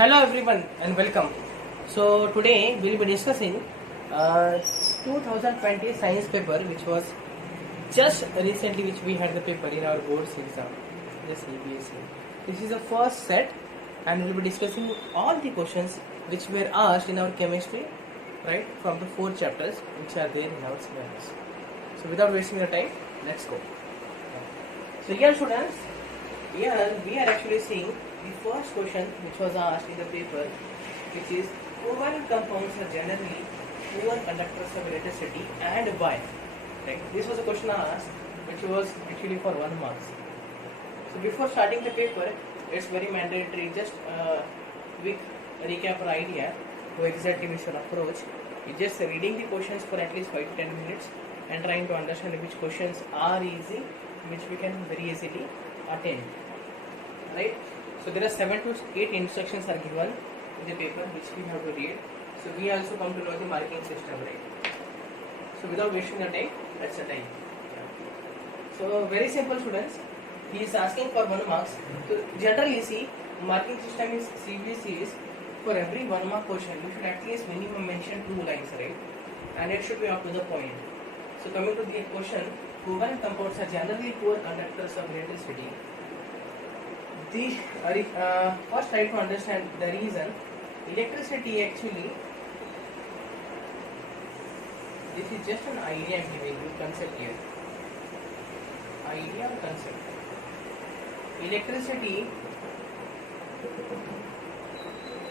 Hello everyone and welcome. So today we'll be discussing 2020 science paper which was just recently which we had the paper in our board's exam, the CBSE. This is the first set and we'll be discussing all the questions which were asked in our chemistry, right, from the 4 chapters which are there in our syllabus. So without wasting the time, let's go. So here students, here we are actually seeing the first question which was asked in the paper, which is covalent compounds are generally poor conductors of electricity and why? Right. This was a question asked which was actually for 1 mark. So before starting the paper, it's very mandatory, just quick recap or idea to exactly we should approach. You just reading the questions for at least 5 to 10 minutes and trying to understand which questions are easy, which we can very easily attend. Right? So there are 7 to 8 instructions are given in the paper which we have to read. So we also come to know the marking system, right? So without wasting the time, let's attend. So very simple students. He is asking for 1 marks. So generally see, marking system is CBSE is for every 1 mark question you should at least minimum mention 2 lines, right? And it should be up to the point. So coming to the question, covalent compounds are generally poor conductors of electricity. First try to understand the reason. Electricity actually, this is just an idea I am giving you, concept here. Idea or concept. Electricity,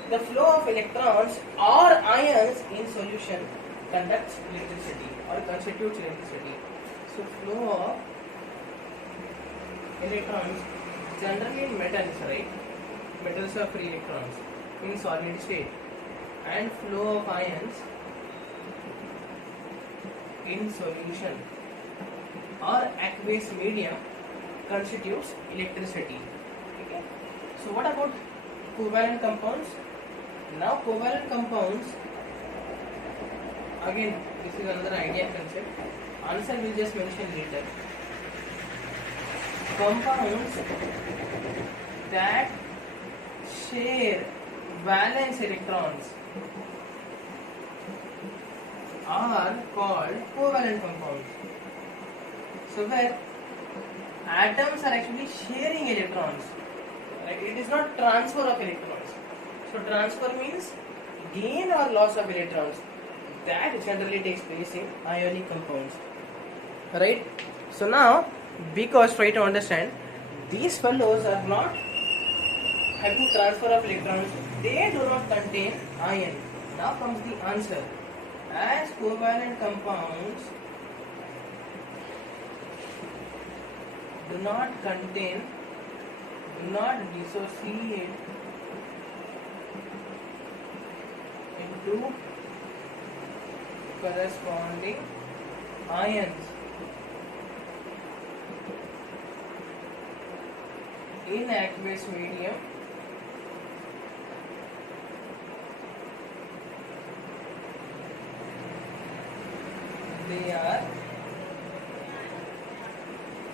the flow of electrons or ions in solution conducts electricity or constitutes electricity. So flow of electrons generally in metals, right? Metals are free electrons in solid state, and flow of ions in solution or aqueous medium constitutes electricity. Okay. So what about covalent compounds? Now covalent compounds, again this is another idea concept. Answer will just mention later. Compounds that share valence electrons are called covalent compounds. So where atoms are actually sharing electrons, right? It is not transfer of electrons. So transfer means gain or loss of electrons. That generally takes place in ionic compounds, right? So now, because try to understand, these fellows are not having transfer of electrons, they do not contain ion. Now comes the answer. As covalent compounds do not contain, do not dissociate into corresponding ions in aqueous medium, they are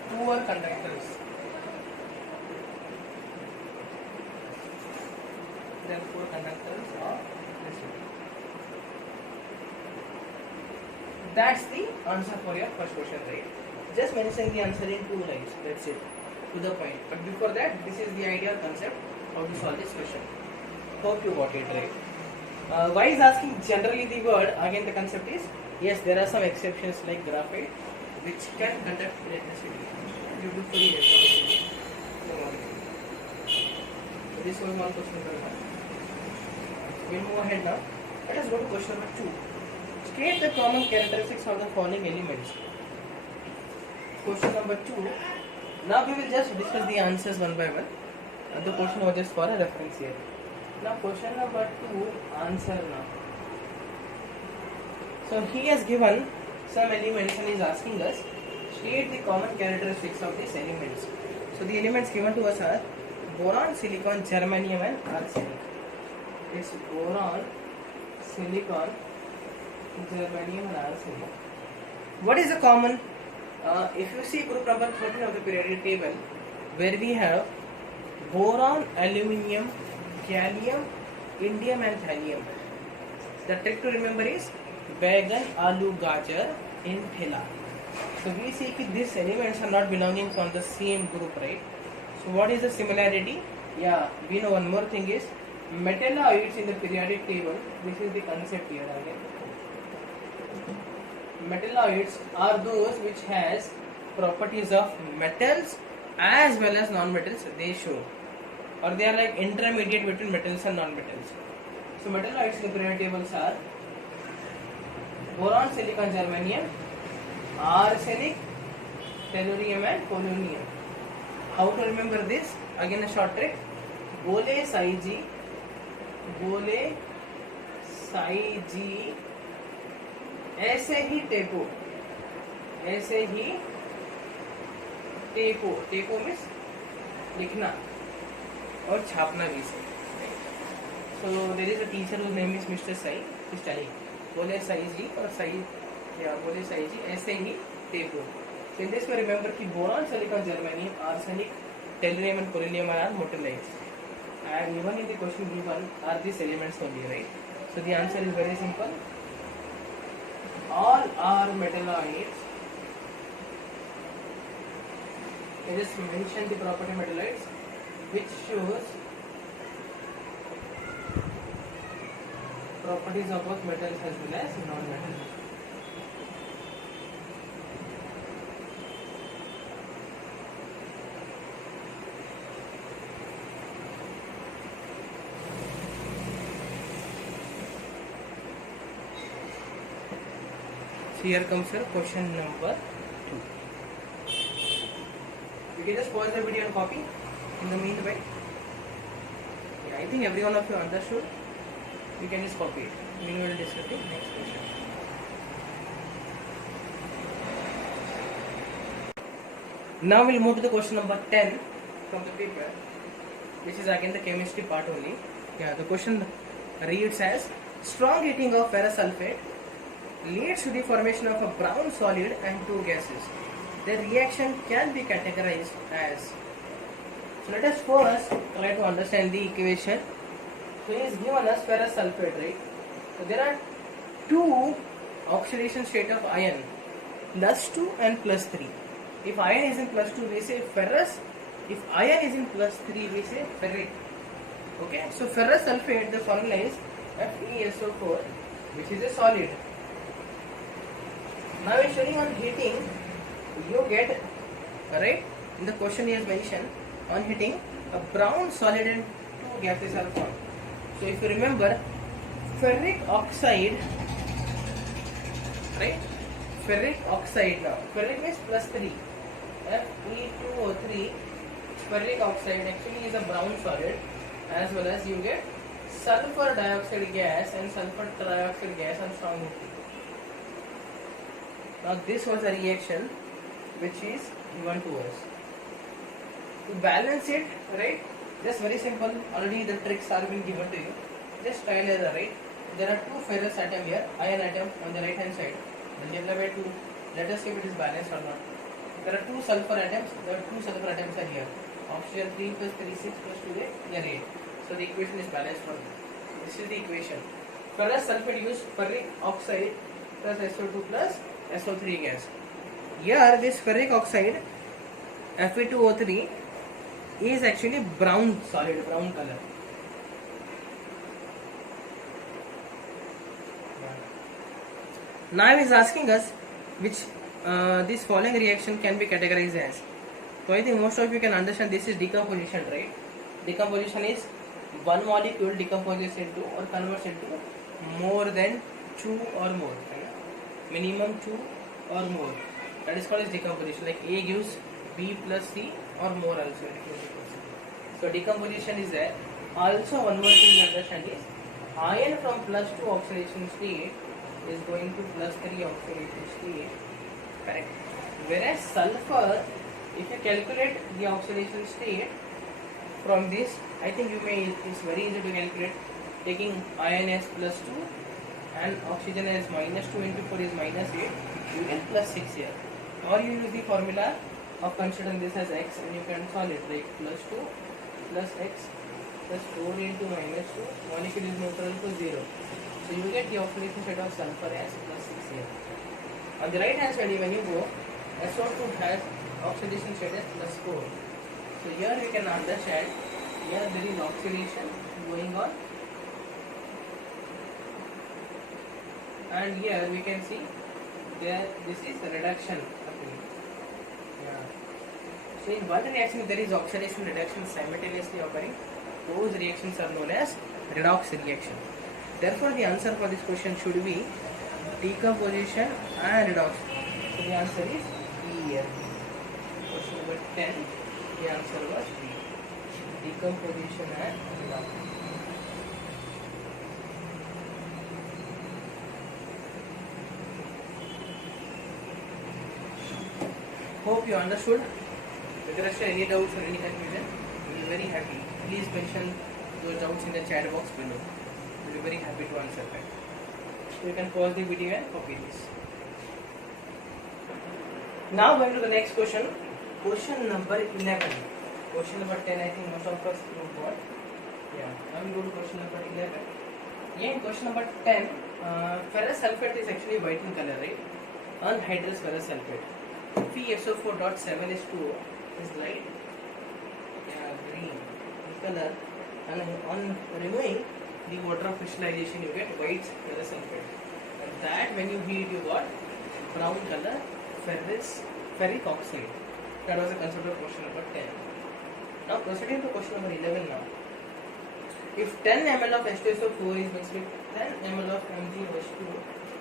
poor conductors. They are poor conductors of electricity. That's the answer for your first question, right? Just mention the answer in 2 lines. That's it. To the point. But before that, this is the idea or concept how to solve this question. Hope you got it right. Why is asking generally the word? Again, the concept is, yes, there are some exceptions like graphite which can conduct electricity beautifully. This was one question. We'll move ahead now. Let us go to question number 2. State the common characteristics of the following elements. Question number 2. Now we will just discuss the answers one by one. The question was just for a reference here. Now question number 2, answer now. So he has given some elements and is asking us, state the common characteristics of these elements. So the elements given to us are boron, silicon, germanium and arsenic. It's boron, silicon, germanium and arsenic. What is the common? If you see group number 13 of the periodic table, where we have boron, aluminium, gallium, indium and thallium. The trick to remember is Baigan, Aloo, Gajar in Thela. So we see that these elements are not belonging from the same group, right? So what is the similarity? Yeah, we know one more thing is metalloids in the periodic table. This is the concept here again. Metalloids are those which has properties of metals as well as non-metals. They show, or they are like intermediate between metals and non-metals. So metalloids in the periodic tables are boron, silicon, germanium, arsenic, tellurium and polonium. How to remember this? Again a short trick. Bole Psi G, ऐसे ही टेपो means लिखना और छापना भी से. So there is a teacher whose name is Mr. Sai. He's telling बोले साई जी और साई या बोले साई जी ऐसे ही टेपो. So in this we remember कि boron, silicon, germanium, arsenic, tellurium and polonium are metalloids. And even in the question given are these elements only, right? So the answer is very simple. All are metalloids. I just mentioned the property metalloids, which shows properties of both metals as well as non-metals. Here comes your question number 2. You can just pause the video and copy in the meanwhile. Yeah, I think every one of you understood. You can just copy it. Meanwhile, discuss the next question. Now we'll move to the question number 10 from the paper, which is again the chemistry part only. Yeah, the question reads as: strong heating of ferrous sulfate leads to the formation of a brown solid and two gases. The reaction can be categorized as. So let us first try to understand the equation. So he is given us ferrous sulfate, right? So there are two oxidation state of iron, +2 and +3. If iron is in +2, we say ferrous. If iron is in +3, we say ferric. Okay, so ferrous sulfate, the formula is FeSO4, which is a solid. Now in showing on heating, you get, right, in the question he has mentioned, on heating, a brown solid and two gases are formed. So if you remember, ferric oxide, right, ferric oxide now, ferric means +3, Fe2O3, ferric oxide actually is a brown solid, as well as you get sulfur dioxide gas and sulfur trioxide gas and strong heating. Now this was a reaction which is given to us. To balance it, right, just very simple, already the tricks are being given to you. Just trial error, right? There are two ferrous atom here, iron atom on the right hand side. The way to let us see if it is balanced or not. There are two sulfur atoms, are here. Oxygen 3 plus 3 6 plus 2 8, they are 8. So the equation is balanced for me. This is the equation. Ferrous sulfate use ferric oxide plus SO2 plus SO3 gas. Here this ferric oxide Fe2O3 is actually brown solid, brown color. Now he is asking us which this following reaction can be categorized as. So I think most of you can understand this is decomposition, right? Decomposition is one molecule decomposes into or converts into more than two or more, right? Minimum two or more. That is called as decomposition. Like A gives B plus C or more also. So decomposition is there. Also one more thing to understand is iron from +2 oxidation state is going to +3 oxidation state, correct? Whereas sulfur, if you calculate the oxidation state from this, I think it's very easy to calculate, taking iron as +2 and oxygen as -2 into 4 is -8, you get +6 here. Or you use the formula of considering this as x and you can solve it like +2 plus x plus 4 into minus 2, molecule is neutral to 0. So you get the oxidation state of sulfur as plus 6 here. On the right hand side, when you go, SO2 has oxidation state as plus 4. So here we can understand, here there is oxidation going on, and here we can see there this is reduction happening. Yeah. So in one reaction there is oxidation reduction simultaneously occurring. Those reactions are known as redox reaction. Therefore, the answer for this question should be decomposition and redox. So the answer is B here. Question number 10. The answer was B. Decomposition and redox. Hope you understood. If there are any doubts or any confusion, we will be very happy. Please mention those doubts in the chat box below. We will be very happy to answer that. So you can pause the video and copy this. Now going to the next question. Question number 11. Question number 10 I think most of us know what. Yeah. Now we go to question number 11. Yeah, in question number 10, ferrous sulfate is actually white in color, right? Anhydrous ferrous sulfate. PeSO4.7H2O is light green in color, and on removing the water of crystallization you get white ferrous sulfate. And that when you heat you got brown color ferric oxide. That was the concept of question number 10. Now proceeding to question number 11 now. If 10 ml of H2SO4 is mixed with 10 ml of MgOH2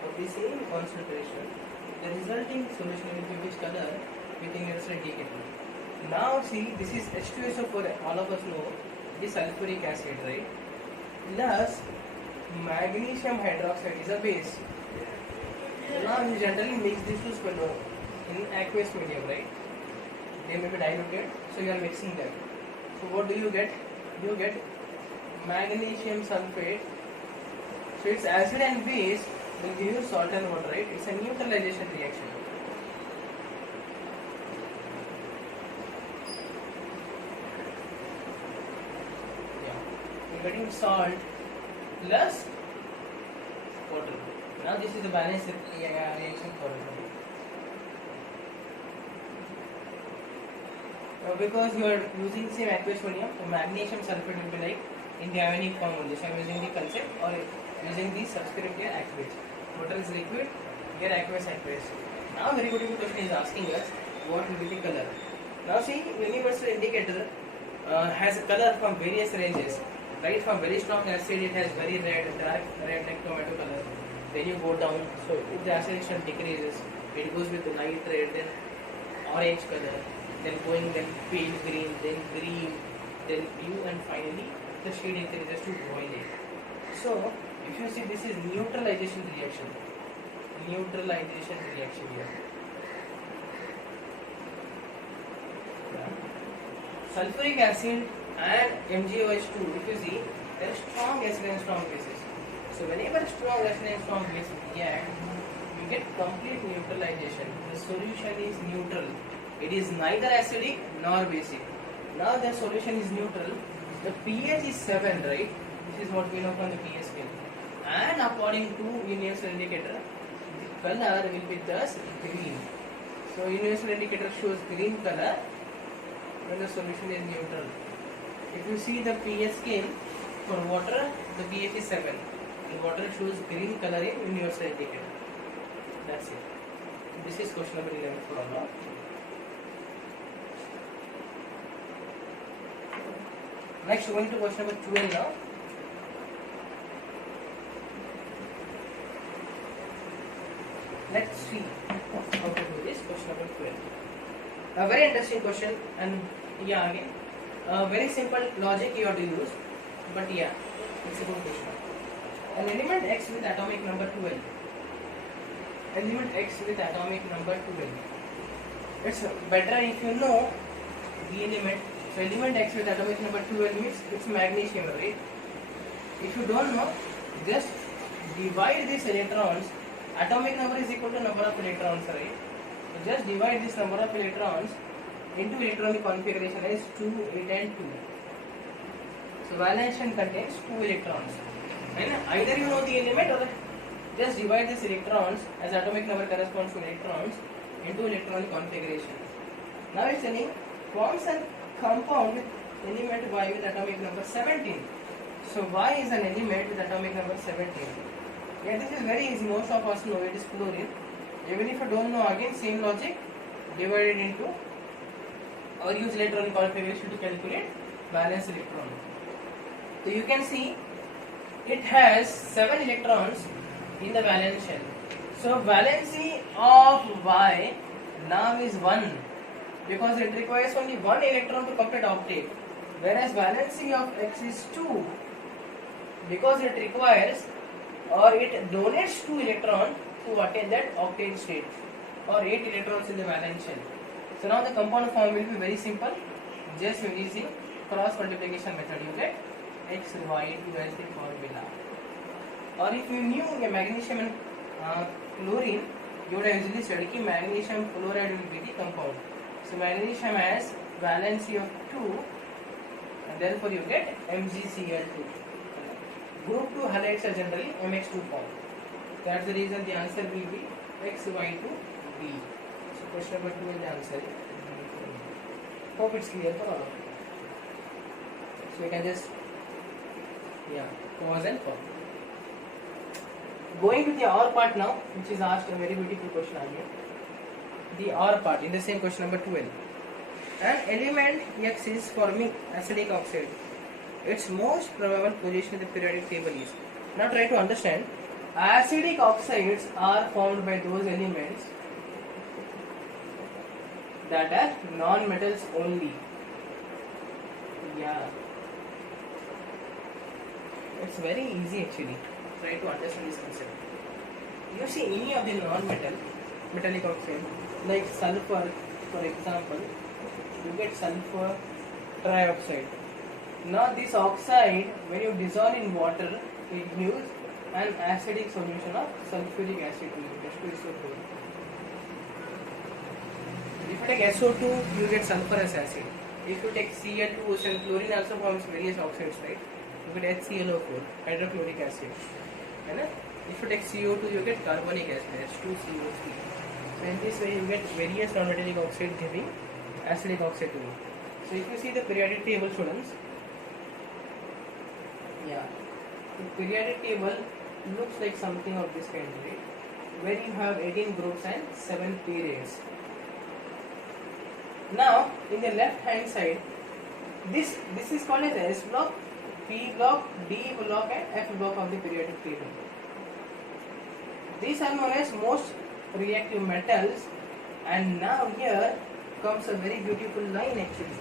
of the same concentration, the resulting solution will be which color with universal indicator. Now see, this is H2SO4, all of us know, this sulfuric acid, right? Plus magnesium hydroxide is a base. Now you generally mix these two together in aqueous medium, right? They may be diluted, so you are mixing them. So what do you get? You get magnesium sulfate. So its acid and base will give you salt and water, right? It's a neutralization reaction. Yeah, you're getting salt plus water. Now this is the balanced reaction for it. Because you are using the same aqueous medium, the magnesium sulfate will be like in the ionic form only. So I am using the concept or using the subscript here aqueous. Water is liquid, here aqueous. Now very good question is asking us what will be the color. Now see, universal indicator has a color from various ranges. Right, from very strong acid it has very red, dark red like tomato color. Then you go down, so if the acidity decreases, it goes with the light red, then orange color, then going then pale green, then green, then blue, and finally the shade increases to violet. So if you see, this is neutralization reaction. Neutralization reaction here. Sulfuric acid and MgOH2, if you see, there are strong acid and strong bases. So whenever strong acid and strong base react, you get complete neutralization. The solution is neutral. It is neither acidic nor basic. Now the solution is neutral. The pH is 7, right? This is what we know from the pH scale. And according to universal indicator, the color will be thus green. So universal indicator shows green color when the solution is neutral. If you see the pH scale for water, the pH is 7. And water shows green color in universal indicator. That's it. This is question number 11 for all. Next, going to question number 12 now. Let's see how to do this. Question number 12. A very interesting question, and yeah, again, very simple logic you have to use, but yeah, it's a good question. An element X with atomic number 12. Element X with atomic number 12. It's better if you know the element. So element X with atomic number 12 means it's magnesium, right? If you don't know, just divide these electrons. Atomic number is equal to number of electrons, right? So just divide this number of electrons into electronic configuration as 2, 8 and 2. So valence shell contains 2 electrons. And either you know the element or just divide these electrons as atomic number corresponds to electrons into electronic configuration. Now it's saying forms a compound with element Y with atomic number 17. So Y is an element with atomic number 17. Yeah, this is very easy. Most of us know it is fluorine. Even if you don't know, again same logic, divide it into or use electronic configuration to calculate valence electron. So you can see it has 7 electrons in the valence shell. So valency of Y now is 1 because it requires only 1 electron to complete octet, whereas valency of X is 2 because it requires or it donates 2 electrons to attain that octet state or 8 electrons in the valence shell. So now the compound form will be very simple, just using cross multiplication method you get X Y to as the formula. Or if you knew a magnesium and chlorine, you would have easily studied that magnesium chloride will be the compound. So magnesium has valency of 2 and therefore you get MgCl2. Group 2 halides are generally MX2 form. That's the reason the answer will be XY2B. So question number 2 is the answer. Hope it's clear for all of you. So we can just pause and pause. Going to the OR part now, which is asked a very beautiful question earlier. The OR part in the same question number 12. An element X is forming acidic oxide. Its most probable position in the periodic table is. Now try to understand. Acidic oxides are formed by those elements that are non-metals only. Yeah. It's very easy actually. Try to understand this concept. You see any of the metallic oxide like sulfur, for example, you get sulfur trioxide. Now this oxide, when you dissolve in water, it gives an acidic solution of sulfuric acid, H2SO4. If you take SO2, you get sulfur as acid. If you take Cl2, and chlorine also forms various oxides, right? You get HClO4, hydrochloric acid. And if you take CO2, you get carbonic acid, H2CO3. So in this way, you get various non-metallic oxide giving acidic oxide to you. So if you see the periodic table, students, the periodic table looks like something of this kind, right? Where you have 18 groups and 7 periods. Now, in the left hand side, this is called as S block, P block, D block and F block of the periodic table. These are known as most reactive metals, and now here comes a very beautiful line actually,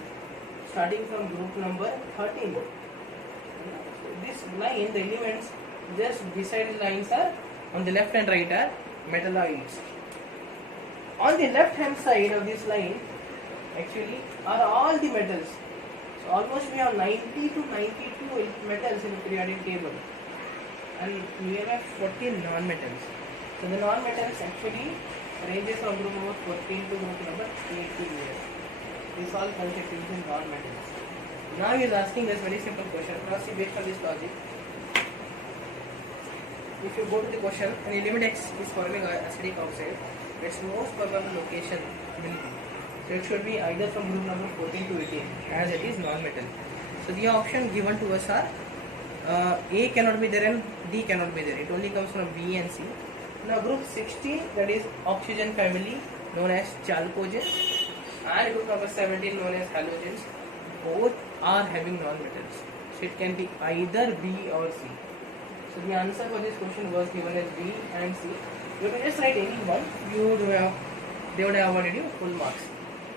starting from group number 13. This line, the elements just beside the lines are on the left and right are metalloids. On the left hand side of this line actually are all the metals. So almost we have 90 to 92 metals in the periodic table, and we have 14 non-metals. So the non-metals actually ranges from group number 14 to group number 18 here. This all constitutes in non-metals. Now he is asking us very simple question. Now see, based on this logic, if you go to the question, an element X is forming acidic oxide, its most probable location will be. So it should be either from group number 14 to 18 as it is non-metal. So the option given to us are A cannot be there and D cannot be there. It only comes from B and C. Now group 16, that is oxygen family known as chalcogens, and group number 17 known as halogens, both are having non-metals. So it can be either B or C. So the answer for this question was given as B and C. You can just write any one. They would have awarded you full marks.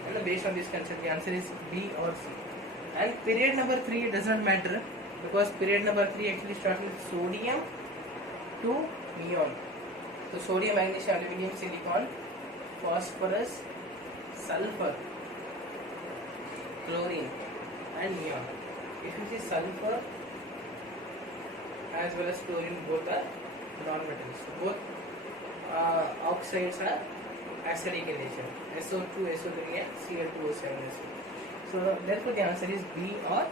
And based on this concept, the answer is B or C. And period number 3 does not matter, because period number 3 actually starts with sodium to neon. So sodium, magnesium, aluminum, silicon, phosphorus, sulfur, chlorine and neon. If you see sulfur as well as chlorine, both are non-metals. Both oxides are acidic in nature, SO2, SO3 and Cl2O7. So therefore the answer is B or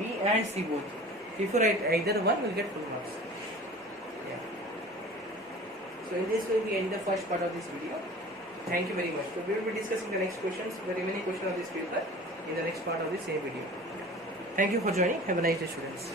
B and C both. If you write either one, you'll get full marks. Yeah. So in this way we end the first part of this video. Thank you very much. So we will be discussing the next questions, the remaining question of this paper in the next part of the same video. Thank you for joining. Have a nice day, students.